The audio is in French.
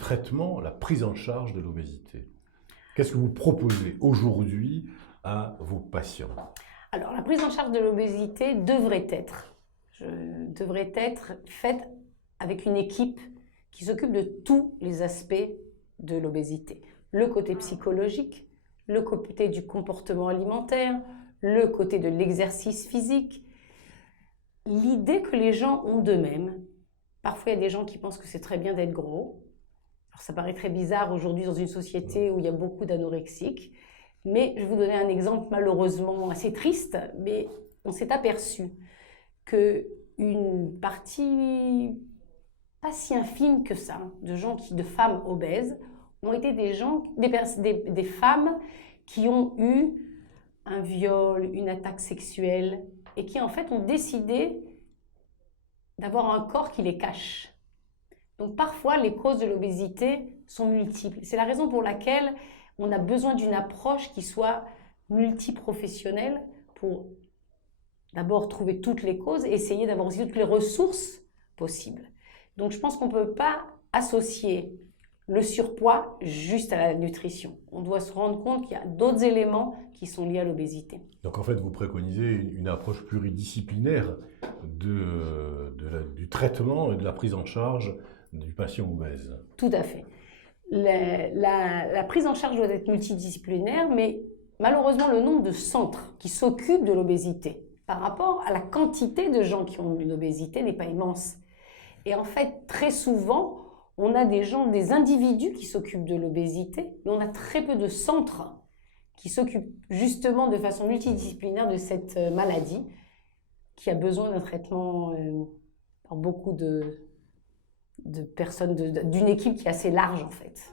traitement, la prise en charge de l'obésité? Qu'est-ce que vous proposez aujourd'hui à vos patients? Alors, la prise en charge de l'obésité devrait être faite avec une équipe qui s'occupe de tous les aspects de l'obésité. Le côté psychologique, le côté du comportement alimentaire, le côté de l'exercice physique, l'idée que les gens ont d'eux-mêmes. Parfois, il y a des gens qui pensent que c'est très bien d'être gros. Alors, ça paraît très bizarre aujourd'hui dans une société où il y a beaucoup d'anorexiques. Mais je vais vous donner un exemple malheureusement assez triste, mais on s'est aperçu qu'une partie pas si infime que ça de femmes obèses ont été des femmes qui ont eu un viol, une attaque sexuelle et qui en fait ont décidé d'avoir un corps qui les cache. Donc parfois les causes de l'obésité sont multiples. C'est la raison pour laquelle on a besoin d'une approche qui soit multiprofessionnelle pour d'abord trouver toutes les causes et essayer d'avoir aussi toutes les ressources possibles. Donc je pense qu'on ne peut pas associer le surpoids juste à la nutrition. On doit se rendre compte qu'il y a d'autres éléments qui sont liés à l'obésité. Donc en fait, vous préconisez une approche pluridisciplinaire du traitement et de la prise en charge du patient obèse. Tout à fait. La prise en charge doit être multidisciplinaire, mais malheureusement, le nombre de centres qui s'occupent de l'obésité par rapport à la quantité de gens qui ont une obésité n'est pas immense. Et en fait, très souvent, on a des individus qui s'occupent de l'obésité, mais on a très peu de centres qui s'occupent justement de façon multidisciplinaire de cette maladie qui a besoin d'un traitement par beaucoup de personnes, d'une équipe qui est assez large en fait.